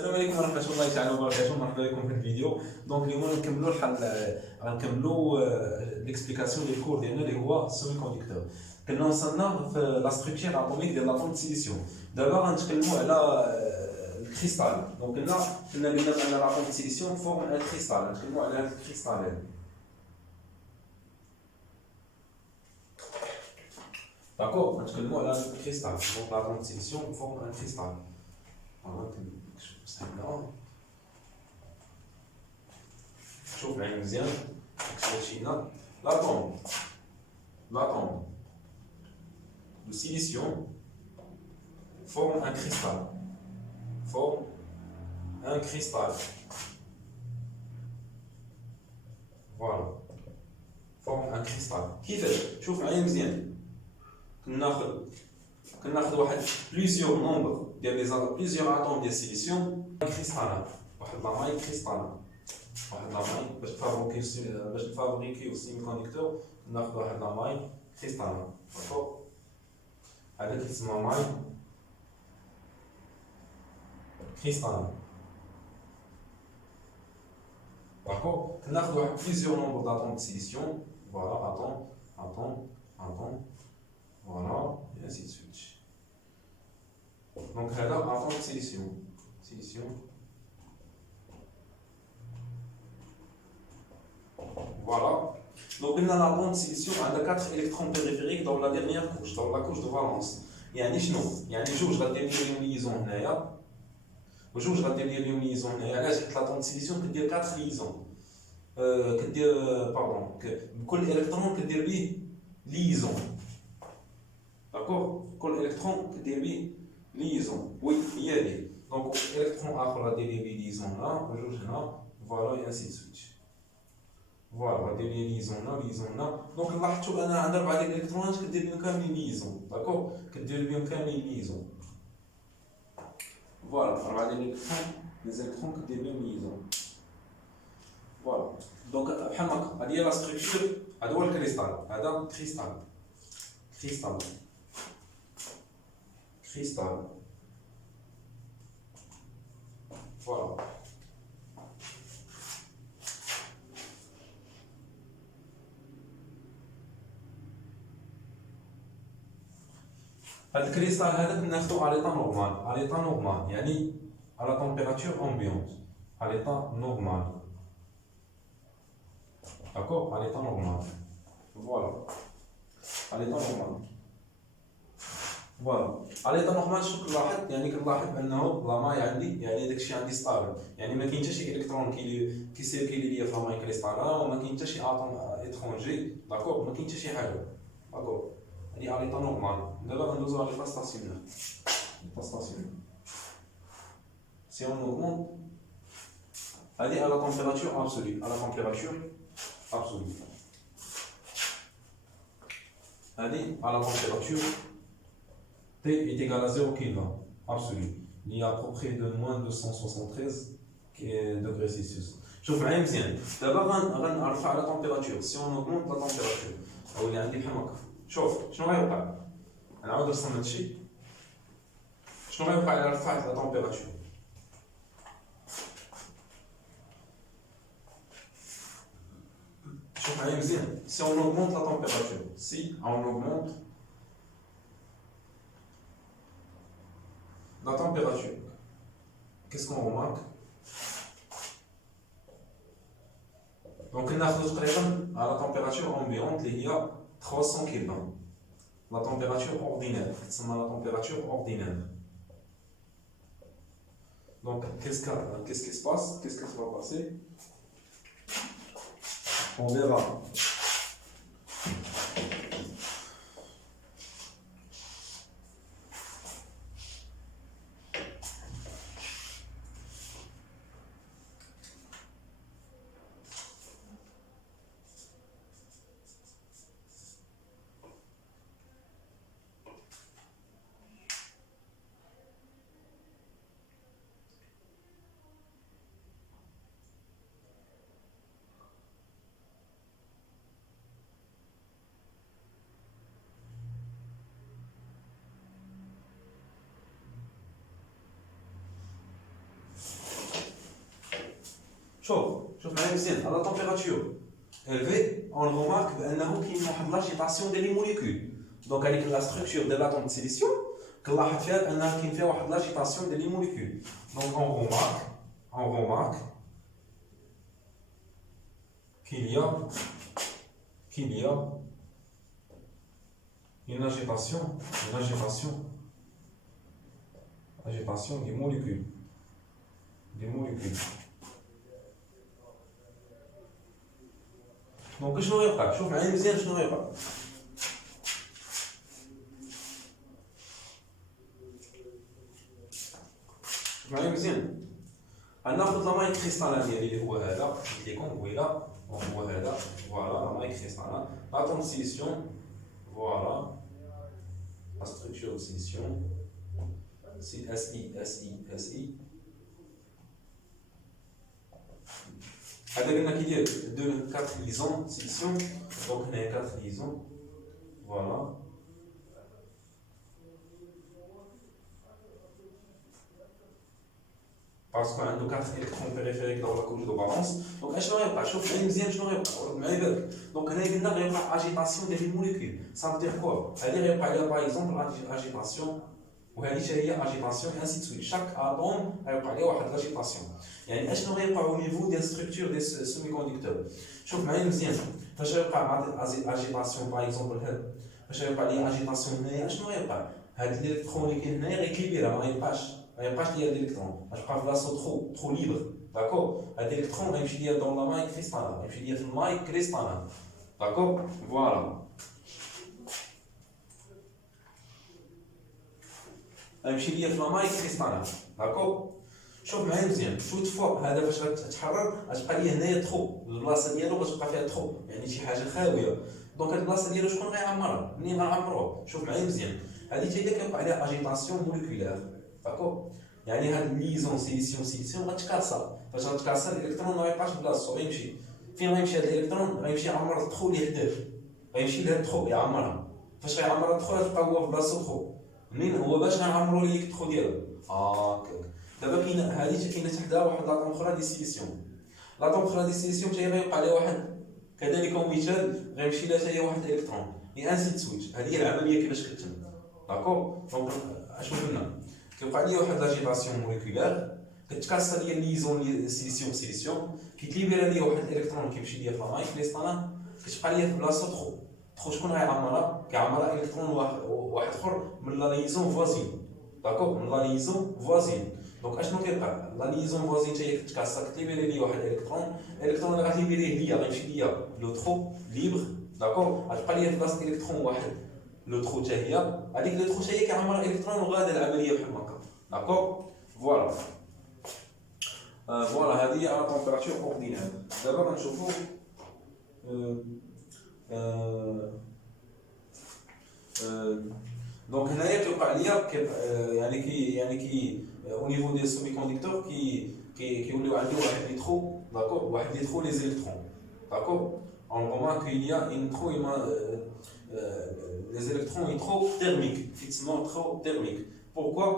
السلام عليكم ورحمة الله تعالى وبركاته. مرحبا بكم في الفيديو. دونك اليوم غنكملوا الحل، غنكملوا ليكسبليكاسيون ديال الكور ديالنا اللي هو السيمي كوندكتور. كنا وصلنا في لا ستركتور اتوميك ديال لاتوم سيليسيوم. دابا غنتكلموا على الكريستال. دونك كنا قلنا بان لاتوم سيليسيوم فورم ان كريستال. غنتكلموا على هذا الكريستال هذا. داكور، غنتكلموا على الكريستال. دونك لاتوم سيليسيوم فورم ان كريستال. شوف العين مزيان. مشينا لاتوم de silicium forme un cristal. Voilà, forme un cristal. كيفاش؟ شوف معايا مزيان. كناخذ واحد بليزيور نومبر ديال لي بليزيور اتوم ديال السيليسيوم كريستالات، واحد لا ماي باش نفابريكيو السيمي كوندكتور. ناخذ واحد لا ماي كريستالات، داكور. هذا كيتسمى ماي كريستالات، داكور. كناخذ واحد بليزيور نومبر داتوم ديال السيليسيوم. فوالا اتوم فوالا et ainsi de suite. Donc هذا اتوم سيليسيوم. Voilà. Donc قلنا l'atome de silicium عندها 4 électrons périphériques dans la dernière couche, dans la couche de valence. يعني شنو؟ يعني جوج غادير ليهم ليزون هنايا وجوج غادير ليهم ليزون هنايا. علاش؟ حيت l'atome de silicium كدير 4 ليزون. كدير باردون، كل الكترون كدير ليه ليزون. داكور، كل الكترون كدير ليه ليزون. وي هي هذه. دونك الكترون اخر غادير ليه ليزون هنا وجوج هنا. فوالا انسي دو سويت. فوالا غادير ليه ليزون هنا. دونك لاحظتوا انا عندي 4 ديال الالكترونات كدير لهم كاملين ليزون. داكور، كدير لهم كاملين ليزون. فوالا 4 ديال الالكترون كدير لهم ليزون. فوالا. دونك بحال هكا هذه هي لا ستركتور. هذا هو الكريستال. هذا كريستال. فوالا. هاد الكريستال هذا كناخدو على ليطا نورمال، يعني على تمبيراتور امبيونت، على ليطا نورمال. داكور، على ليطا نورمال. فوالا، على ليطا نورمال. فوالا، على ليطا نورمال. شنو كنلاحظ؟ يعني كنلاحظ انه لا ماي عندي، يعني داكشي عندي ستابل، يعني ما كاين حتى شي الكترون كيسيركيلي ليا في لا ماي كريستالا، وما كاين حتى شي اتوم اترونجي. داكور، ما كاين حتى شي حاجه. داكور، هادي على ليطا نورمال. دابا غندوزو على ليطا ستاسيونير. سي اون اوغمونت، هادي على تمبيراتور ابسولي، هادي على تمبيراتور T est égal à 0 Kelvin, absolu. Il y a à peu près de moins 273 degrés Celsius. شوف معايا مزيان. دابا غنرفع على température. Si on augmente la température او اللي عندي بحال هكا. شوف شنو غيوقع. نعاود نرسم هادشي. شنو غيوقع إلا رفعت la température. شوف معايا مزيان. Si on augmente la température. Si on augmente la température, qu'est-ce qu'on remarque? Donc on a à la température ambiante il y a 300 Kelvin. La température ordinaire, c'est la température ordinaire. Donc qu'est-ce qui se passe? Qu'est-ce qui va passer? On verra. معايا مزيان على تمبيراتور élevée on remarque بانه كاين واحد لاجيتاسيون ديال لي موليكول دونك هذيك لا ستركتور ديال لاتوم دو سيليسيوم كنلاحظ فيها بانها كاين فيها واحد لاجيتاسيون ديال لي موليكول دونك on remarque qu'il y a une agitation des molécules. Donc شنو غيوقع؟ شوف معايا مزيان شنو غيوقع. معايا مزيان. غناخذ لا ماي كريستالان ديالي اللي هو هذا، قلت لكم قبيله، هو هذا، فوالا لا ماي كريستالان، لاتوم دو سيليسيوم، فوالا la structure de scission, SI. هذا قلنا كيدير 4 liaisons scission, donc on a 4 liaisons, voilà. Parce qu'on a 4 électrons périphériques dans la couche de valence. Donc, je ne vais pas chauffer, je ne vais pas. Donc, on a une agitation des molécules. Ça veut dire quoi? C'est-à-dire, par exemple, agitation, ou agitation, et ainsi de suite. Chaque atome a une agitation. يعني اش نو غيوقع au niveau des structures des semi-conducteurs. شوف معايا مزيان. فاش يوقع agitation par exemple هاد فاش يوقع لي agitation هنايا شنو غيوقع؟ هاد الالكترون اللي كاين هنايا غيكليبيرا ما يبقاش ليا الالكترون غتبقى في بلاصتو ترو ليبر داكور هاد الالكترون غيمشي ليا دون لا ماي كريستالان غيمشي ليا في الماي كريستالان داكور فوالا غيمشي ليا في لا ماي كريستالان داكور شوف معايا مزيان شوت فوق هذا فاش غتحرر غتبقى ليا هنايا تخو البلاصه ديالو غتبقى فيها تخو يعني شي حاجه خاويه دونك هاد البلاصه ديالو شكون غيعمرها منين غنعمروه شوف معايا مزيان هذه حتى هي كيوقع عليها اجيتاسيون موليكولير داكور يعني هاد الليزون سيليسيون غتكاسر فاش غتكاسر الالكترون ما غيبقاش بلاصتو غيمشي فين غيمشي هاد الالكترون غيمشي يعمر التخو اللي حداه غيمشي لهاد التخو يعمرها فاش غيعمر التخو غتبقى هو في بلاصتو التخو منين هو باش غنعمرو ليه التخو ديالو هكاك دابا كاينه هذه كاينه تحدها واحد لاطوم اخرى ديال سيليسيوم لاطوم اخرى ديال سيليسيوم حتى هي غيوقع لها واحد كذلك مثال غيمشي لها حتى هي واحد الالكترون اي انسي تسويت هذه هي العمليه كيفاش كتتم داكور دونك اشنو قلنا كيوقع لي واحد لاجيتاسيون موليكولير كتكاسر لي ليزون سيليسيوم كيتليبيرا لي واحد الالكترون كيمشي ليا في لا كريستالان كتبقى ليا في بلاصه تخو شكون غيعمرها كيعمرها الكترون واحد اخر من لا ليزون فوازين داكور من لا ليزون فوازين دونك اشنو كيوقع لا ليزون فوازين حتى هي كتكاسر كتليبيري لي واحد الالكترون اللي غتليبيريه ليا غيمشي ليا لو ترو ليبر داكور غتبقى ليا في بلاصه الكترون واحد لو ترو حتى هي هذيك لو ترو حتى هي كيعمر الالكترون وغادا العمليه بحال هكا داكور فوالا فوالا هذه على تمبيراتور اوردينال دابا غنشوفوا دونك هنايا كيوقع ليا يعني كي au niveau des semi-conducteurs كيوليو عندي واحد لي ترو داكور واحد لي ترو لي زيلكترون داكور on remarque qu'il y a une trop les électrons trop thermiques effectivement trop thermiques pourquoi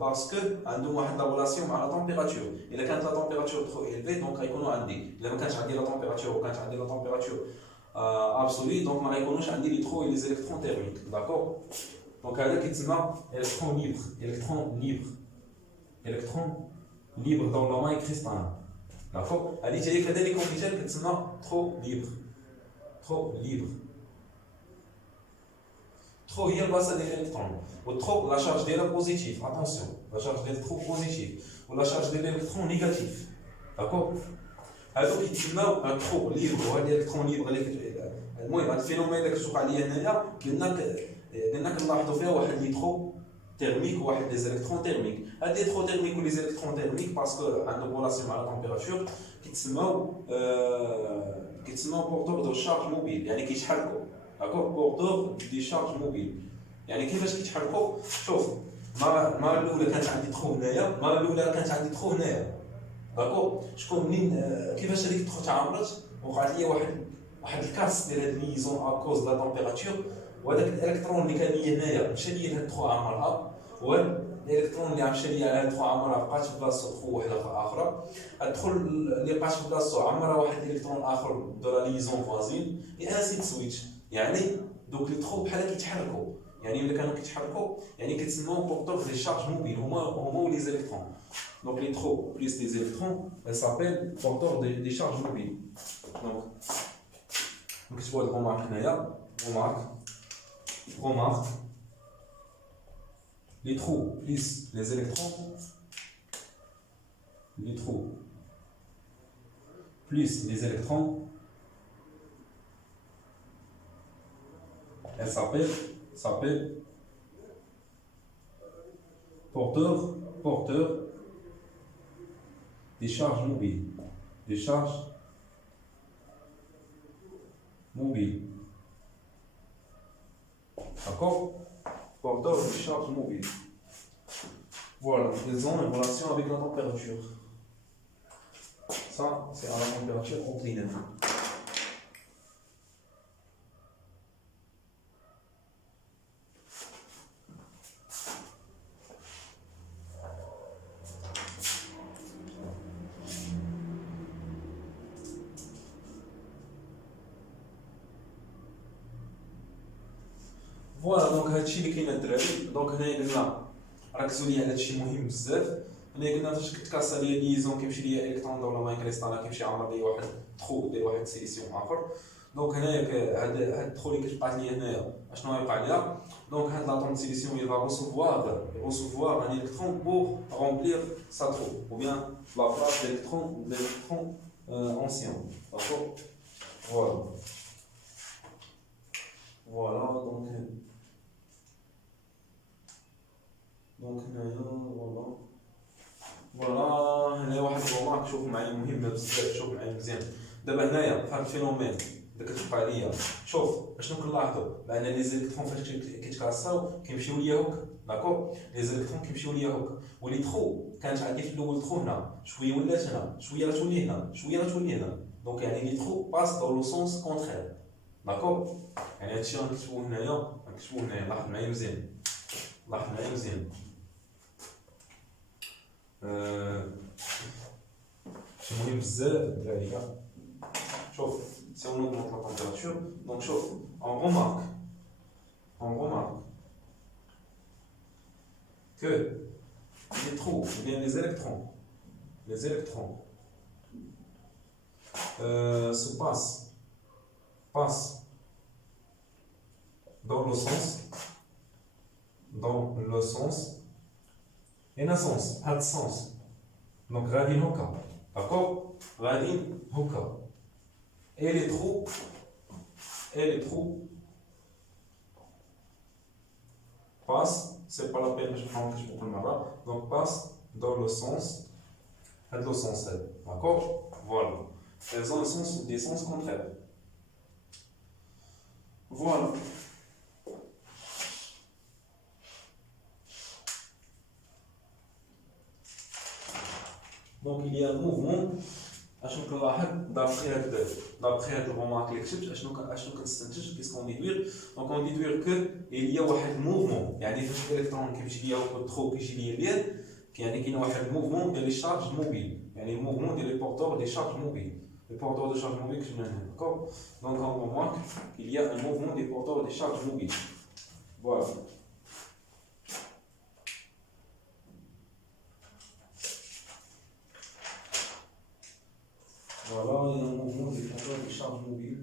parce que عندهم واحد لا relation مع la température الا كانت la température trop élevée donc غيكونوا عندي الا ما كانش عندي la température وكانت عندي la température absolue donc ما غيكونوش عندي لي ترو لي électrons thermiques داكور دونك هذا كيتسمى électron libre dans la maille cristalline d'accord هذه حتى هي كذلك مثال كتسمى trop libre trop هي البلاصه ديال الالكترون والترو لا شارج ديالها بوزيتيف اتونسيون لا شارج ديال الترو بوزيتيف ولا شارج ديال الالكترون نيجاتيف داكور هادو كيتسماو ترو ليبر وهاد الالكترون ليبر المهم هاد الفينومين اللي كتوقع ليا هنايا قلنا كنلاحظوا فيها واحد لي ترو thermique ou avec des électrons thermiques. Les électrons thermiques ou les électrons thermiques parce que en relation à la température qui sont porteurs de charge mobile يعني كيتحركوا d'accord porteurs de charge mobile يعني كيفاش كيتحركوا شوف ما الاولى كانت عندي ترو هنايا ما الاولى كانت عندي ترو هنايا داكور شكون منين كيفاش هذيك الترو تعامرت وقعت لي واحد الكاس ديال هاد الليزون ا كوز لا تمبيراتور وهذاك الالكترون اللي كان ليا هنايا مشى ليا لهاد الترو عمرها الالكترون اللي مشى ليا على 3 عمرها بقات في بلاصتو 3 وحده اخرى ادخل اللي بقات في بلاصتو عمرها واحد الالكترون اخر دو لا ليزون فوازين اي انسي سويتش. يعني دوك لي ترو بحال كيتحركوا، يعني الا كانوا كيتحركوا يعني كيتسموا بورتور دي شارج موبيل هما لي زيليكترون. دونك لي ترو بليس لي زيليكترون elles s'appellent porteurs des charges mobiles. donc نكتبوا هاد الرومارك هنايا. remarque les trous plus les électrons, les trous plus les électrons, elle s'appelle porteur des charges mobiles, d'accord, porteur des charges mobiles. Voilà, ils ont une relation avec la température. Ça, c'est à la température ordinaire. Voilà, donc هادشي اللي كاين الدراري. دونك هنايا قلنا ركزوا لي على هادشي مهم بزاف. هنايا قلنا فاش كتكاسا ليا ليزون كيمشي ليا الكترون ولا ماين كريستال كيمشي عامر ليا واحد ترو ديال واحد سيليسيوم اخر. دونك هنايا هاد الترو اللي كتبقى ليا هنايا اشنو غيوقع ليا؟ دونك هاد لاطوم دو سيليسيوم يبغى recevoir un électron pour remplir sa trou ou bien la place d'électron ancien. D'accord? Voilà, donc فوالا هنا واحد الرومارك شوف معايا مهمه بزاف. شوف معايا مزيان دابا هنايا فهاد الفينومين اللي كتبقى ليا. شوف اشنو كنلاحظوا بان لي زيليكترون فاش كيتكاساو كيمشيو ليا هوك. داكور لي زيليكترون كيمشيو ليا هوك ولي ترو كانت عندي في الاول ترو هنا شويه ولات هنا شويه راه هنا شويه راه هنا. دونك يعني لي ترو باس دون لو سونس كونترير. داكور يعني هادشي غنكتبوه هنايا لاحظ معايا مزيان شي مهم بزاف الدراري كاع. شوف si on augmente la température, donc chauffe, on remarque que les trous, ou bien les électrons se passent dans le sens et un sens, pas de sens. Donc غادي هكا. d'accord غادي هكا. Et les trous passent, c'est pas la peine que je prends que je prends le marin, donc passent dans le sens, d'accord? Voilà. Elles ont des sens contraires. Voilà. Donc il y a un mouvement. اشنو كنلاحظ دابخي هاد الرومارك اللي كتبت اشنو كنستنتج كيسكون ديدوير. دونك اون ديدوير كو il y a واحد الموفمون. يعني فاش الالكترون كيمشي ليا هو ترو كيجي ليا لير يعني كاين واحد الموفمون ديال لي شارج موبيل. يعني الموفمون ديال لي بورتور دي شارج موبيل. لي بورتور دي شارج موبيل كتبنا هنا. داكور دونك اون رومارك il y a un mouvement des porteurs des charges mobiles. Voilà. Voilà, il y a un mouvement des porteurs des charges mobiles.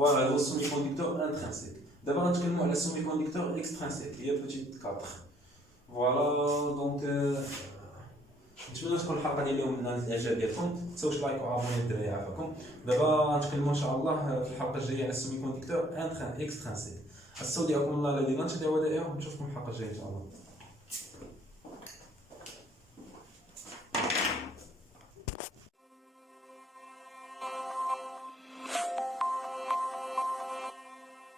Voilà le semi-conducteur intrinsèque. D'abord, on va parler du semi-conducteur extrinsèque, il y a petite 4. Voilà, donc نتمنى تكون الحلقه ديال اليوم من الاعجاب ديالكم. تنساوش لايك وابوني الدراري عافاكم. دابا غنتكلموا ان شاء الله في الحلقه الجايه على السيمي كوندكتور اكسترانسيك. السوداء الله الذي لا تدعوا ودائعه ونشوفكم الحلقه الجايه ان شاء الله.